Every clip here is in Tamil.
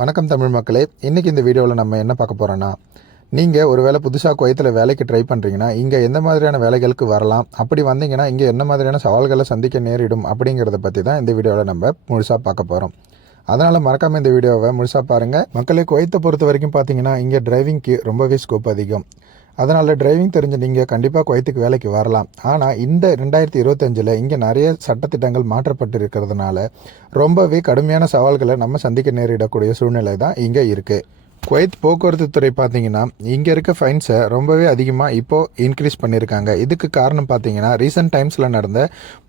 வணக்கம் தமிழ் மக்களே. இன்றைக்கி இந்த வீடியோவில் நம்ம என்ன பார்க்க போகிறோன்னா, நீங்கள் ஒரு வேளை புதுசாக குவைத்தில் வேலைக்கு ட்ரை பண்ணுறீங்கன்னா இங்கே எந்த மாதிரியான வேலைகளுக்கு வரலாம், அப்படி வந்தீங்கன்னா இங்கே என்ன மாதிரியான சவால்களை சந்திக்க நேரிடும் அப்படிங்கிறத பற்றி தான் இந்த வீடியோவில் நம்ம முழுசாக பார்க்க போகிறோம். அதனால் மறக்காமல் இந்த வீடியோவை முழுசாக பாருங்கள். மக்களே, குவைத்தை பொறுத்த வரைக்கும் பார்த்தீங்கன்னா இங்கே டிரைவிங்க்கு ரொம்பவே ஸ்கோப் அதிகம். அதனால் டிரைவிங் தெரிஞ்ச நீங்கள் கண்டிப்பாக குவைத்துக்கு வேலைக்கு வரலாம். ஆனால் இந்த 2025 இங்கே நிறைய சட்டத்திட்டங்கள் மாற்றப்பட்டு இருக்கிறதுனால ரொம்பவே கடுமையான சவால்களை நம்ம சந்திக்க நேரிடக்கூடிய சூழ்நிலை தான் இங்கே இருக்குது. குவைத் போக்குவரத்து துறை பார்த்தீங்கன்னா இங்கே இருக்க ஃபைன்ஸை ரொம்பவே அதிகமாக இப்போது இன்க்ரீஸ் பண்ணியிருக்காங்க. இதுக்கு காரணம் பார்த்தீங்கன்னா ரீசெண்ட் டைம்ஸில் நடந்த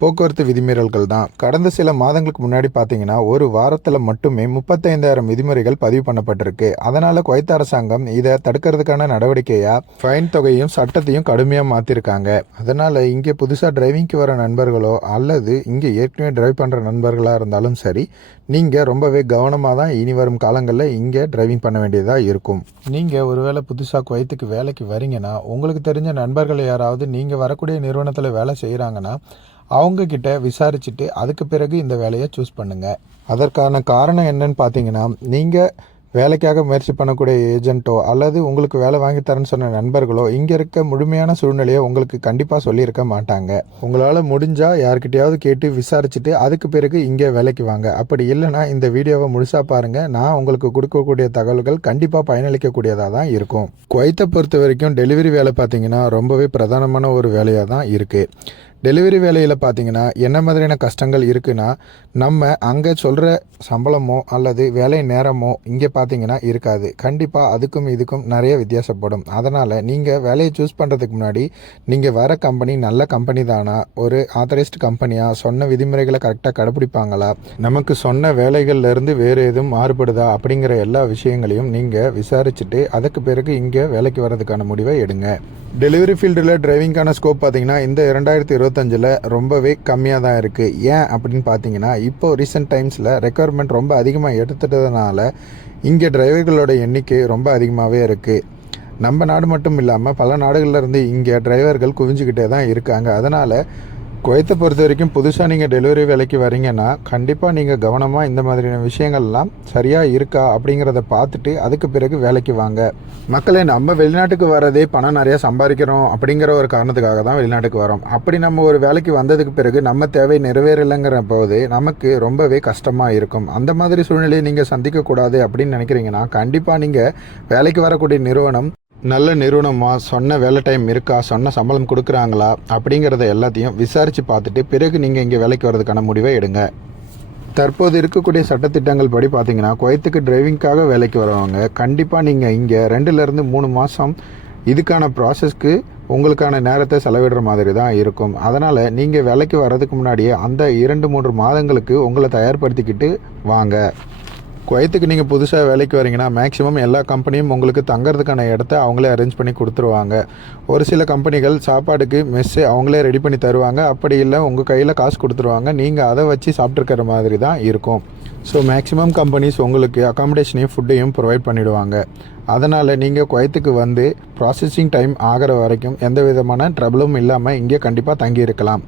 போக்குவரத்து விதிமீறல்கள் தான். கடந்த சில மாதங்களுக்கு முன்னாடி பார்த்தீங்கன்னா ஒரு வாரத்தில் மட்டுமே 35,000 விதிமுறைகள் பதிவு பண்ணப்பட்டிருக்கு. அதனால் குவைத் அரசாங்கம் இதை தடுக்கிறதுக்கான நடவடிக்கையாக ஃபைன் தொகையும் சட்டத்தையும் கடுமையாக மாற்றிருக்காங்க. அதனால் இங்கே புதுசாக டிரைவிங்க்கு வர நண்பர்களோ அல்லது இங்கே ஏற்கனவே டிரைவ் பண்ணுற நண்பர்களாக இருந்தாலும் சரி, நீங்கள் ரொம்பவே கவனமாக தான் இனி வரும் காலங்களில் இங்கே டிரைவிங் பண்ண வேண்டியதாக இருக்கும். நீங்கள் ஒருவேளை புதுசாக குவைத்துக்கு வேலைக்கு வரீங்கன்னா உங்களுக்கு தெரிஞ்ச நண்பர்கள் யாராவது நீங்கள் வரக்கூடிய நிறுவனத்தில் வேலை செய்கிறாங்கன்னா அவங்கக்கிட்ட விசாரிச்சுட்டு அதுக்கு பிறகு இந்த வேலையை சூஸ் பண்ணுங்கள். அதற்கான காரணம் என்னன்னு பார்த்தீங்கன்னா, நீங்கள் வேலைக்காக முயற்சி பண்ணக்கூடிய ஏஜென்ட்டோ அல்லது உங்களுக்கு வேலை வாங்கித்தரேன்னு சொன்ன நண்பர்களோ இங்கே இருக்க முழுமையான சூழ்நிலையை உங்களுக்கு கண்டிப்பாக சொல்லியிருக்க மாட்டாங்க. உங்களால் முடிஞ்சால் யார்கிட்டையாவது கேட்டு விசாரிச்சுட்டு அதுக்கு பிறகு இங்கே வேலைக்கு வாங்க. அப்படி இல்லைனா இந்த வீடியோவை முழுசாக பாருங்கள். நான் உங்களுக்கு கொடுக்கக்கூடிய தகவல்கள் கண்டிப்பாக பயனளிக்கக்கூடியதாக தான் இருக்கும். குவைத்தை பொறுத்த வரைக்கும் டெலிவரி வேலை பார்த்தீங்கன்னா ரொம்பவே பிரதானமான ஒரு வேலையாக தான் இருக்குது. டெலிவரி வேலையில் பார்த்தீங்கன்னா என்ன மாதிரியான கஷ்டங்கள் இருக்குன்னா, நம்ம அங்கே சொல்கிற சம்பளமோ அல்லது வேலை நேரமோ இங்கே பார்த்தீங்கன்னா இருக்காது. கண்டிப்பாக அதுக்கும் இதுக்கும் நிறைய வித்தியாசப்படும். அதனால் நீங்கள் வேலையை சூஸ் பண்ணுறதுக்கு முன்னாடி நீங்கள் வர கம்பெனி நல்ல கம்பெனி தானா, ஒரு ஆத்தரைஸ்டு கம்பெனியா, சொன்ன விதிமுறைகளை கரெக்டாக கடைப்பிடிப்பாங்களா, நமக்கு சொன்ன வேலைகள்லேருந்து வேறு எதுவும் மாறுபடுதா அப்படிங்கிற எல்லா விஷயங்களையும் நீங்கள் விசாரிச்சுட்டு அதுக்கு பிறகு இங்கே வேலைக்கு வர்றதுக்கான முடிவை எடுங்க. டெலிவரி ஃபீல்டில் டிரைவிங்கான ஸ்கோப் பார்த்தீங்கன்னா இந்த 2025 ரொம்பவே கம்மியாக தான் இருக்குது. ஏன் அப்படின்னு பார்த்தீங்கன்னா, இப்போது ரீசெண்ட் டைம்ஸில் ரெக்குயர்மெண்ட் ரொம்ப அதிகமாக எடுத்துட்டதுனால இங்கே டிரைவர்களோட எண்ணிக்கை ரொம்ப அதிகமாகவே இருக்குது. நம்ம நாடு மட்டும் இல்லாமல் பல நாடுகள்லேருந்து இங்கே டிரைவர்கள் குவிஞ்சிக்கிட்டே தான் இருக்காங்க. அதனால் குவைத்தை பொறுத்த வரைக்கும் புதுசாக நீங்கள் டெலிவரி வேலைக்கு வரீங்கன்னா கண்டிப்பாக நீங்கள் கவனமாக இந்த மாதிரியான விஷயங்கள்லாம் சரியாக இருக்கா அப்படிங்கிறத பார்த்துட்டு அதுக்கு பிறகு வேலைக்கு வாங்க. மக்களே, நம்ம வெளிநாட்டுக்கு வரதே பணம் நிறையா சம்பாதிக்கிறோம் அப்படிங்கிற ஒரு காரணத்துக்காக தான் வெளிநாட்டுக்கு வரோம். அப்படி நம்ம ஒரு வேலைக்கு வந்ததுக்கு பிறகு நம்ம தேவை நிறைவேறலைங்கிற போது நமக்கு ரொம்பவே கஷ்டமாக இருக்கும். அந்த மாதிரி சூழ்நிலையை நீங்கள் சந்திக்கக்கூடாது அப்படின்னு நினைக்கிறீங்கன்னா கண்டிப்பாக நீங்கள் வேலைக்கு வரக்கூடிய நிறுவனம் நல்ல நிறுவனமாக, சொன்ன வேலை டைம் இருக்கா, சொன்ன சம்பளம் கொடுக்குறாங்களா அப்படிங்கிறத எல்லாத்தையும் விசாரித்து பார்த்துட்டு பிறகு நீங்கள் இங்கே வேலைக்கு வர்றதுக்கான முடிவை எடுங்க. தற்போது இருக்கக்கூடிய சட்டத்திட்டங்கள் படி பார்த்தீங்கன்னா குவைத்துக்கு டிரைவிங்காக வேலைக்கு வரவங்க கண்டிப்பாக நீங்கள் இங்கே 2லேருந்து 3 மாதம் இதுக்கான ப்ராசஸ்க்கு உங்களுக்கான நேரத்தை செலவிடுற மாதிரி தான் இருக்கும். அதனால் நீங்கள் வேலைக்கு வர்றதுக்கு முன்னாடியே அந்த 2-3 மாதங்களுக்கு உங்களை தயார்படுத்திக்கிட்டு வாங்க. குவைத்துக்கு நீங்கள் புதுசாக வேலைக்கு வரீங்கன்னா மேக்ஸிமம் எல்லா கம்பெனியும் உங்களுக்கு தங்கிறதுக்கான இடத்த அவங்களே அரேஞ்ச் பண்ணி கொடுத்துருவாங்க. ஒரு சில கம்பெனிகள் சாப்பாடுக்கு மெஸ்ஸு அவங்களே ரெடி பண்ணி தருவாங்க. அப்படி இல்லை உங்கள் கையில் காசு கொடுத்துருவாங்க, நீங்கள் அதை வச்சு சாப்பிட்ருக்கிற மாதிரி தான் இருக்கும். ஸோ மேக்ஸிமம் கம்பெனிஸ் உங்களுக்கு அகாமடேஷனையும் ஃபுட்டையும் ப்ரொவைட் பண்ணிவிடுவாங்க. அதனால் நீங்கள் குவைத்துக்கு வந்து ப்ராசஸிங் டைம் ஆகிற வரைக்கும் எந்த விதமான ட்ரபிளும் இல்லாமல் இங்கே கண்டிப்பாக தங்கி இருக்கலாம்.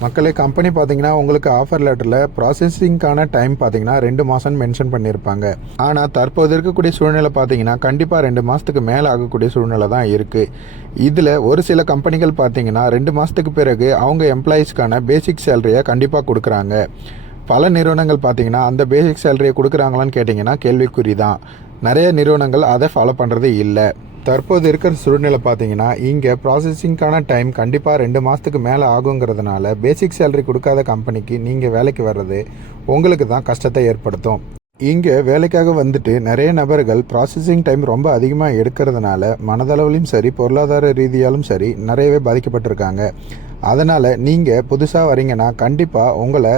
மக்களே, கம்பெனி பார்த்தீங்கன்னா உங்களுக்கு ஆஃபர் லெட்டரில் ப்ராசஸிங்கான டைம் பார்த்தீங்கன்னா 2 மாதம்னு மென்ஷன் பண்ணியிருப்பாங்க. ஆனால் தற்போது இருக்கக்கூடிய சூழ்நிலை பார்த்தீங்கன்னா கண்டிப்பாக 2 மாதத்துக்கு மேலே ஆகக்கூடிய சூழ்நிலை தான் இருக்குது. இதில் ஒரு சில கம்பெனிகள் பார்த்தீங்கன்னா 2 மாதத்துக்கு பிறகு அவங்க எம்ப்ளாயீஸ்க்கான பேசிக் சேலரியை கண்டிப்பாக கொடுக்குறாங்க. பல நிறுவனங்கள் பார்த்தீங்கன்னா அந்த பேசிக் சேலரியை கொடுக்குறாங்களான்னு கேட்டிங்கன்னா கேள்விக்குறி தான். நிறைய நிறுவனங்கள் அதை ஃபாலோ பண்ணுறது இல்லை. தற்போது இருக்கிற சூழ்நிலை பார்த்தீங்கன்னா இங்கே ப்ராசஸிங்கான டைம் கண்டிப்பாக 2 மாதத்துக்கு மேலே ஆகுங்கிறதுனால பேசிக் சேலரி கொடுக்காத கம்பெனிக்கு நீங்கள் வேலைக்கு வர்றது உங்களுக்கு தான் கஷ்டத்தை ஏற்படுத்தும். இங்கே வேலைக்காக வந்துட்டு நிறைய நபர்கள் ப்ராசஸிங் டைம் ரொம்ப அதிகமாக எடுக்கிறதுனால மனதளவிலும் சரி பொருளாதார ரீதியாலும் சரி நிறையவே பாதிக்கப்பட்டிருக்காங்க. அதனால் நீங்கள் புதுசாக வரீங்கன்னா கண்டிப்பாக உங்களை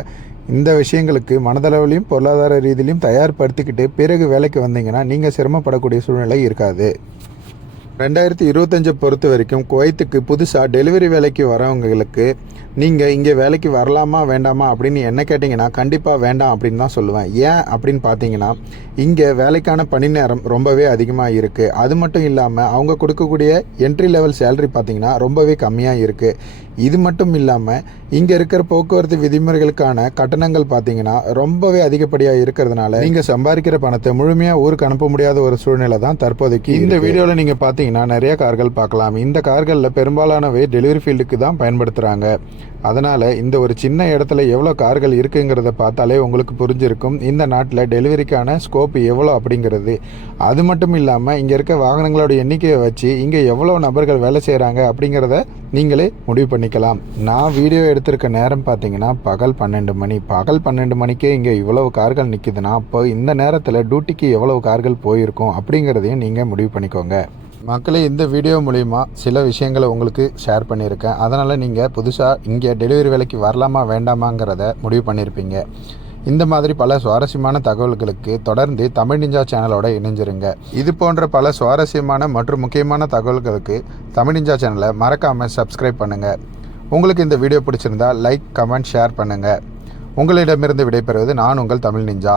இந்த விஷயங்களுக்கு மனதளவிலையும் பொருளாதார ரீதியிலையும் தயார்படுத்திக்கிட்டு பிறகு வேலைக்கு வந்தீங்கன்னா நீங்கள் சிரமப்படக்கூடிய சூழ்நிலை இருக்காது. 2025 பொறுத்த வரைக்கும் குவைத்துக்கு புதுசாக டெலிவரி வேலைக்கு வரவங்களுக்கு நீங்கள் இங்கே வேலைக்கு வரலாமா வேண்டாமா அப்படின்னு என்ன கேட்டிங்கன்னா கண்டிப்பாக வேண்டாம் அப்படின்னு தான் சொல்லுவேன். ஏன் அப்படின்னு பார்த்தீங்கன்னா இங்கே வேலைக்கான பணி நேரம் ரொம்பவே அதிகமாக இருக்குது. அது மட்டும் இல்லாமல் அவங்க கொடுக்கக்கூடிய என்ட்ரி லெவல் சேலரி பார்த்திங்கன்னா ரொம்பவே கம்மியாக இருக்குது. இது மட்டும் இல்லாமல் இங்கே இருக்கிற போக்குவரத்து விதிமுறைகளுக்கான கட்டணங்கள் பார்த்திங்கன்னா ரொம்பவே அதிகப்படியாக இருக்கிறதுனால நீங்கள் சம்பாதிக்கிற பணத்தை முழுமையாக ஊருக்கு அனுப்ப முடியாத ஒரு சூழ்நிலை தான் தற்போதைக்கு. இந்த வீடியோவில் நீங்கள் பார்த்தீங்கன்னா நிறைய கார்கள் பார்க்கலாம். இந்த கார்களில் பெரும்பாலானவை டெலிவரி ஃபீல்டுக்கு தான் பயன்படுத்துகிறாங்க. அதனால் இந்த ஒரு சின்ன இடத்துல எவ்வளோ கார்கள் இருக்குங்கிறத பார்த்தாலே உங்களுக்கு புரிஞ்சிருக்கும் இந்த நாட்டில் டெலிவரிக்கான ஸ்கோப் எவ்வளோ அப்படிங்கிறது. அது மட்டும் இல்லாமல் இங்கே இருக்க வாகனங்களோட எண்ணிக்கையை வச்சு இங்கே எவ்வளோ நபர்கள் வேலை செய்கிறாங்க அப்படிங்கிறத நீங்களே முடிவு பண்ணிக்கலாம். நான் வீடியோ எடுத்திருக்க நேரம் பார்த்தீங்கன்னா பகல் 12 மணி. பகல் 12 மணிக்கே இங்கே இவ்வளவு கார்கள் நிற்கிதுன்னா அப்போ இந்த நேரத்தில் டியூட்டிக்கு எவ்வளவு கார்கள் போயிருக்கும் அப்படிங்கிறதையும் நீங்கள் முடிவு பண்ணிக்கோங்க. மக்களே, இந்த வீடியோ மூலிமா சில விஷயங்களை உங்களுக்கு ஷேர் பண்ணியிருக்கேன். அதனால் நீங்கள் புதுசாக இங்கே டெலிவரி வேலைக்கு வரலாமா வேண்டாமாங்கிறத முடிவு பண்ணியிருப்பீங்க. இந்த மாதிரி பல சுவாரஸ்யமான தகவல்களுக்கு தொடர்ந்து தமிழ் நிஞ்சா சேனலோட இணைஞ்சிருங்க. இது போன்ற பல சுவாரஸ்யமான மற்றும் முக்கியமான தகவல்களுக்கு தமிழ் நிஞ்சா சேனலை மறக்காமல் சப்ஸ்கிரைப் பண்ணுங்கள். உங்களுக்கு இந்த வீடியோ பிடிச்சிருந்தா லைக், கமெண்ட், ஷேர் பண்ணுங்கள். உங்களிடமிருந்து விடைபெறுவது நான் உங்கள் தமிழ் நிஞ்சா.